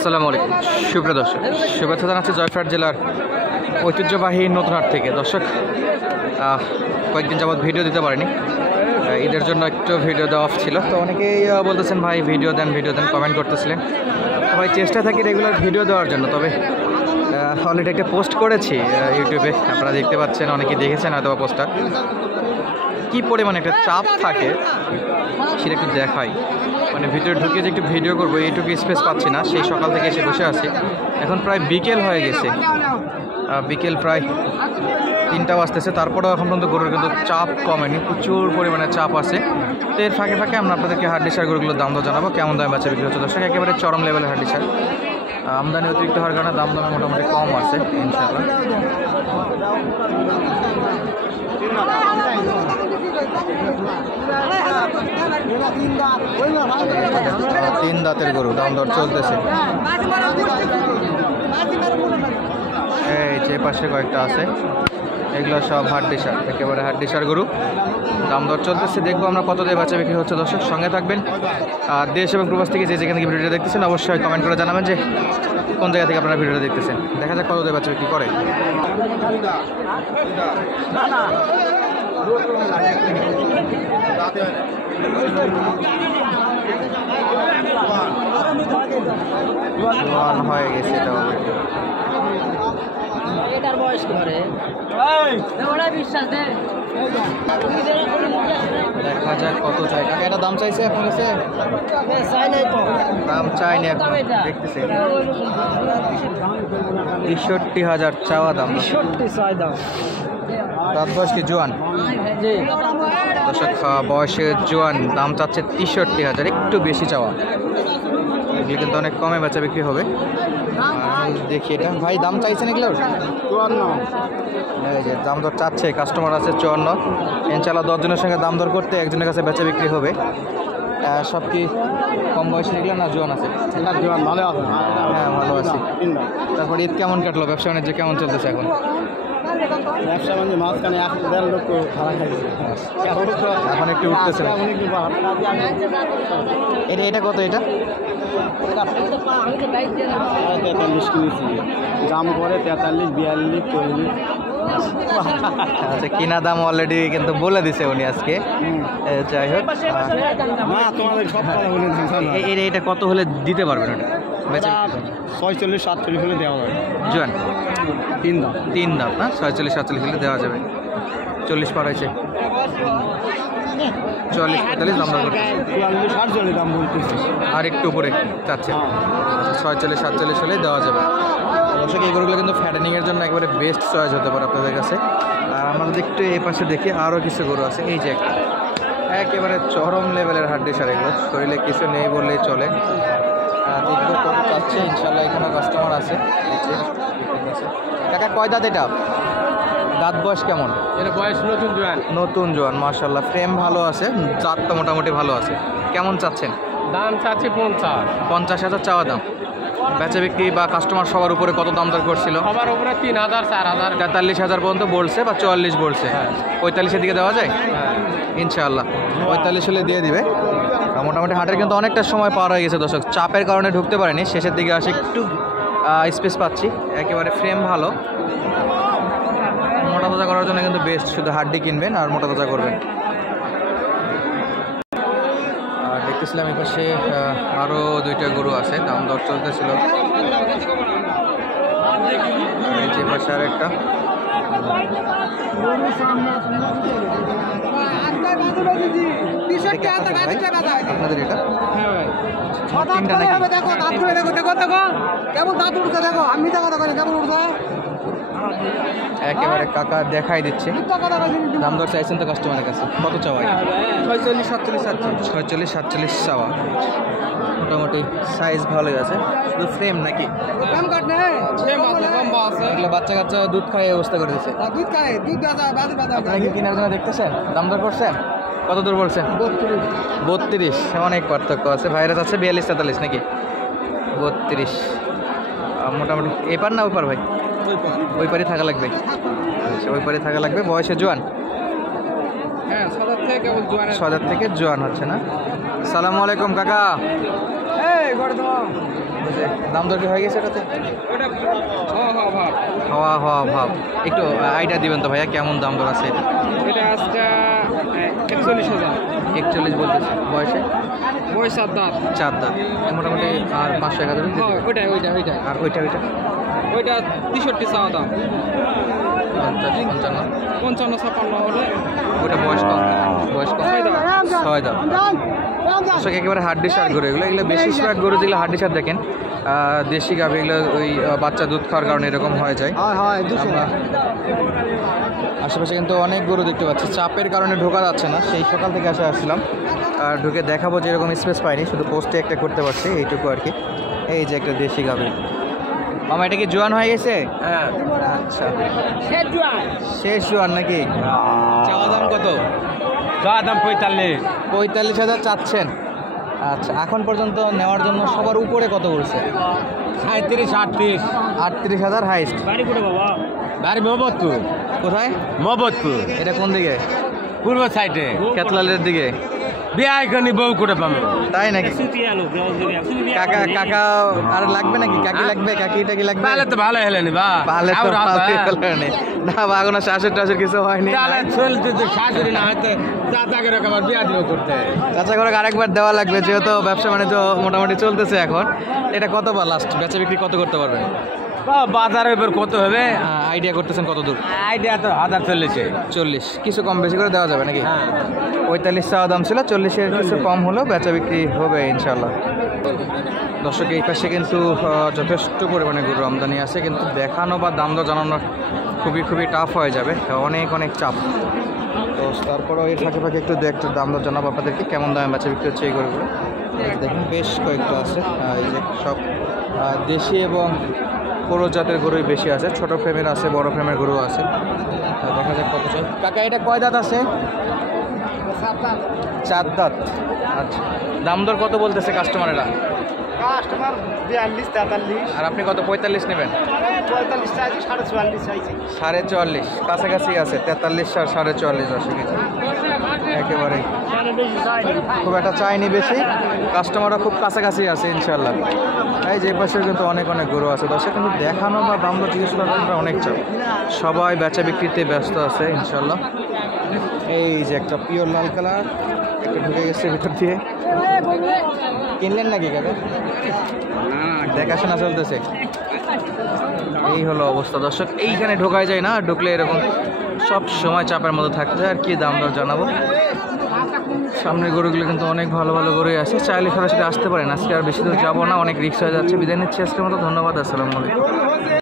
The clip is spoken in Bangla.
আসসালামু আলাইকুম সুপ্রিয় দর্শক, শুভেচ্ছা জানাচ্ছি জয়পুরহাট জেলার ঐতিহ্যবাহী নতুনহাট থেকে। দর্শক, কয়েকদিন যাবৎ ভিডিও দিতে পারিনি, ঈদের জন্য একটু ভিডিও দেওয়া অফ ছিল। তো অনেকেই বলতেছেন ভাই ভিডিও দেন কমেন্ট করতেছিলেন। তো ভাই চেষ্টা থাকি রেগুলার ভিডিও দেওয়ার জন্য। তবে অলরেডি একটা পোস্ট করেছি ইউটিউবে, আপনারা দেখতে পাচ্ছেন, অনেকেই দেখেছেন হয়তো পোস্টটা। কী পরিমাণে একটা চাপ থাকে সেটা একটু দেখাই। মানে ভিতরে ঢুকে যে একটু ভিডিও করবো এইটুকু স্পেস পাচ্ছি না। সেই সকাল থেকে এসে বসে আছি, এখন প্রায় বিকেল হয়ে গেছে, বিকেল প্রায় 3টা বাজতেছে। তারপরেও এখন পর্যন্ত গরুর কিন্তু চাপ কমেনি, প্রচুর পরিমাণে চাপ আছে। তো এর ফাঁকে ফাঁকে আমরা আপনাদেরকে হাড্ডিসার গরুগুলোর দাম দর জানাবো, কেমন দামে বাচ্চা বিক্রি হচ্ছে। দর্শক, একেবারে চরম লেভেলের হাড্ডিসার, আমদানি অতিরিক্ত হওয়ার কারণে দাম দামে মোটামুটি কম আছে ইনশাআল্লাহ। তিন দাঁতের গরু দাম দর চলতেছে। এই যে পাশে কয়েকটা আছে, এগুলো সব হাড্ডিসার, একেবারে হাড্ডিসার গরু, দাম দর চলতেছে। দেখবো আমরা কত দিয়ে বাচ্চা বিক্রি হচ্ছে। দর্শক সঙ্গে থাকবেন। দেশ এবং প্রবাস থেকে যে যেখানে ভিডিওটা দেখতেছেন অবশ্যই কমেন্ট করে জানাবেন যে কোন জায়গা থেকে আপনারা ভিডিওটা দেখতেছেন। দেখা যাক কত দিয়ে বাচ্চা বিক্রি করে। হয়ে গেছে এটা এটার বয়স করে বিশ্বাস দে। দেখা যাক কত চাই। টাকা এটা দাম চাইছে আপনার কাছে? দাম চাইনি এখন, দেখতেছি ৬৩,০০০ চাওয়া দাম। ৬৩ চাই দাম। দাঁত বয়স কি জোয়ান? দর্শক, বয়সে জোয়ান, দাম চাচ্ছে ৬৩,০০০, একটু বেশি চাওয়া। এগুলো কিন্তু অনেক কমে বেচা বিক্রি হবে। দেখি এটা ভাই দাম চাইছেন এগুলোর? ৫৪। এই যে দাম দর চাচ্ছে, কাস্টমার আছে ৫৪। ইনশাআল্লাহ 10 জনের সঙ্গে দাম দর করতে একজনের কাছে বেচা বিক্রি হবে। সব কি কম বয়সে এগুলো না জোয়ান আছে? জোয়ান ভালো আছে। হ্যাঁ ভালো আছি। তারপর ঈদ কেমন কাটলো? ব্যবসা বাণিজ্য কেমন চলতেছে এখন? ব্যবসা বাণিজ্য মাঝখানে ১.৫ লক্ষ ভাড়া খাইছে, এখন একটু উঠতেছে। এটা কত? এটা ৪৩ কিনেছি, দাম করে ৪৩, ৪২, ৪০। আচ্ছা, কিনা দাম অলরেডি কিন্তু বলে দিছে উনি আজকে। যাই হোক, এটা কত হলে দিতে পারবেন? ওটা ৪৬, ৪৭ হলে দেওয়া যাবে। জোয়ান 3 দাম। 3 দাম না, ৪৬, ৪৭ হলে দেওয়া যাবে। ৪০ পার হয়েছে, ৪৪, ৪৫ দাম দর করতেছে। ৪৪, ৪৮ দাম বলতেছে, আর একটু উপরে চাচ্ছে। ৪৬, ৪৭ হলে দেওয়া যাবে। দর্শক, এই গরুগুলো কিন্তু ফ্যাটেনিংয়ের জন্য একেবারে বেস্ট চয়েস হতে পারে আপনাদের কাছে। আর আমরা যদি একটু এই পাশে দেখি, আরও কিছু গরু আছে। এই যে একটা একেবারে চরম লেভেলের হাড্ডিসার, এগুলো শরীরে কিছু নেই বললেই চলে। দেখবো কত চাচ্ছে। ইনশাল্লাহ এখানেও কাস্টমার আছে। কাকা কয় দাঁত এটা? দাঁত বয়স কেমন? এটা বয়স নতুন জোয়ান। নতুন জোয়ান, মাশাআল্লাহ, ফ্রেম ভালো আছে, জাতটা মোটামুটি ভালো আছে। কেমন চাচ্ছেন? দাম চাচ্ছে ৫০। ৫০,০০০ চাওয়া দাম। বেচা বিক্রি বা কাস্টমার সবার উপরে কত দাম দর করছিল? সবার উপরে ৩,০০০, ৪,০০০, ৪৩,০০০ পর্যন্ত বলছে বা ৪৪ বলছে। ৪৫-এর দিকে দেওয়া যায় ইনশাআল্লাহ। ৪৫ হলে দিয়ে দিবে। মোটামুটি হাটের কিন্তু অনেকটা সময় পার হয়ে গেছে দর্শক, চাপের কারণে ঢুকতে পারিনি। শেষের দিকে আসে একটু স্পেস পাচ্ছি। একেবারে ফ্রেম ভালো, মোটা তাজা করার জন্য কিন্তু বেস্ট। শুধু হাড্ডি কিনবেন আর মোটা তাজা করবেন। আর দেখতেছিলাম এই পাশে আরও 2টা গরু আছে, দাম দর চলতেছিল। যে পাশে আর একটা, আপনাদের এটা একেবারে কাকা দেখাই দিচ্ছে। দাম দর চাইছেন তো কাস্টমারের কাছে? কত চাওয়া? ৪৬, ৪৭, ৪৬, ৪৭ চাওয়া। মোটামুটি সাইজ ভালোই আছে, শুধু ফ্রেম নাকি? এগুলো বাচ্চা কাচ্চা দুধ খায় অবস্থা করে দিচ্ছে। আপনারা কি কেনার জন্য দেখতেছেন? দাম দর করছেন? কত দূর বলছেন? ৩২। অনেক পার্থক্য আছে। ভাইরাস আছে ৪২, ৪৩ নাকি? ৩২ মোটামুটি। এপার না ওইপার ভাই? ওই পারে থাকা লাগবে। আচ্ছা, ওই পারে থাকা লাগবে। বয়সে জোয়ান? হ্যাঁ, ৭০ থেকে জোয়ান হচ্ছে না। সালামু আলাইকুম কাকা। এই দাম দর কি হয়ে গেছে এটাতে? হওয়া হওয়া ভাব। একটু আইডিয়া দিবেন তো ভাইয়া কেমন দাম দর আছে এটা? এটা আজকে 41,000। 41 বলতেছে। বয়সে বয়স 7 দাঁত। 4 দাঁত। মোটামুটি আর 500-1000 ওইটা আর ওইটা ওইটা 63 চাওয়া দাম। 50 55 55-56 হলে ওইটা বয়স কম। 6 দাঁত। দর্শক একেবারে হাড্ডি সার গরু এগুলো বেশিরভাগ গরু যেগুলো হাড্ডি সার দেখেন দেশি গাভী এগুলো ওই বাচ্চা দুধ খাওয়ার কারণে এরকম হয়ে যায়। আমরা আশেপাশে কিন্তু অনেক গরু দেখতে পাচ্ছি, চাপের কারণে ঢোকা যাচ্ছে না। সেই সকাল থেকে আসলাম আর ঢুকে দেখাবো যে এরকম স্পেস পাইনি, শুধু পোস্টে একটা করতে পারছি এইটুকু আর কি। এই যে একটা দেশি গাভী। মামা এটা কি জোয়ান হয়ে গেছে? হ্যাঁ। আচ্ছা শেষ জোয়ান নাকি? চাওয়া দাম কত? চাওয়া দাম 45। 45,000 চাচ্ছেন। আচ্ছা এখন পর্যন্ত নেওয়ার জন্য সবার উপরে কত বলছে? 37-38। 38,000 হাইস্ট। বাড়ি কোথায় বাবা? বাড়ি মোহাম্মদপুর। কোথায়? মোহাম্মদপুর। এটা কোন দিকে? পূর্ব সাইডে ক্যাতলালের দিকে। বিয়ে এখানে বউ করে পাবো। তাই নাকি? কাকা আর লাগবে নাকি? কাকি লাগবে? কাকি লাগবে? তাহলে তো ভালো হলেন বা পালে তো ভালোই হলো না বা এখনো শাশুড়ি টাশুর কিছু হয়নি। শাশুড়ি না হয়তো চাচা করে আবার বিয়ে দিব করতে। চাচা করে আরেকবার দেওয়া লাগবে, যেহেতু ব্যবসা বাণিজ্য মোটামুটি চলতেছে এখন। এটা কত বা লাস্ট বেচা বিক্রি কত করতে পারবেন? বাজারের উপর কত হবে আইডিয়া করতেছেন কত দূর? আইডিয়া তো 40 কিছু কম বেশি করে দেওয়া যাবে নাকি? 45 চাওয়া দাম ছিল, 40-এর কিছু কম হলেও বেচা বিক্রি হবে ইনশাল্লাহ। দর্শক এই পাশে কিন্তু যথেষ্ট পরিমাণে গরু আমদানি আছে, কিন্তু দেখানো বা দাম দর জানানো খুবই টাফ হয়ে যাবে, অনেক চাপ। তো তারপরেও এর ফাঁকে একটু দাম দর জানাবো আপনাদেরকে কেমন দামে বেচা বিক্রি হচ্ছে এই গরুগুলো। দেখুন বেশ কয়েকটা আছে, এই যে সব দেশি এবং বড় জাতের গরুই বেশি আছে, ছোট ফ্রেমের আছে, বড় ফ্রেমের গরু আছে। দেখা যাক কত চাই। কাকা এটা কয় দাঁত আছে? 4 দাঁত। আচ্ছা দাম দর কত বলতেছে কাস্টমারেরা? কাস্টমার 42-43। আর আপনি কত? 45 নেবেন? 45 চাইছি, 44.5 চাইছি। 44.5 কাছাকাছি আছে, 43 আর 44.5 আসে কিছু একেবারে খুব একটা চাইনি বেশি, কাস্টমাররা খুব কাছাকাছি আছে ইনশাল্লাহ। এই যে পাশের কিন্তু অনেক গরু আছে দর্শক, কিন্তু দেখানো বা দাম দর জিজ্ঞেস করার অনেক চাপ, সবাই বেচা বিক্রিতে ব্যস্ত আছে ইনশাল্লাহ। এই যে একটা পিওর লাল কালার একটা ঢুকে গেছে ভিতর দিয়ে, কিনলেন নাকি কাকা? দেখাশোনা চলতেছে। এই হলো অবস্থা দর্শক, এইখানে ঢোকাই যায় না, ঢুকলে এরকম সব সময় চাপের মধ্যে থাকতে হয়। আর কি দাম দর জানাবো। সামনের গরুগুলো কিন্তু অনেক ভালো গরুই আছে, চাইলে সরাসরি আসতে পারেন। আজকে আর বেশি দূর যাবো না, অনেক রিস্ক হয়ে যাচ্ছে। বিদায় নিচ্ছি আজকের মতো, ধন্যবাদ, আসসালামু আলাইকুম।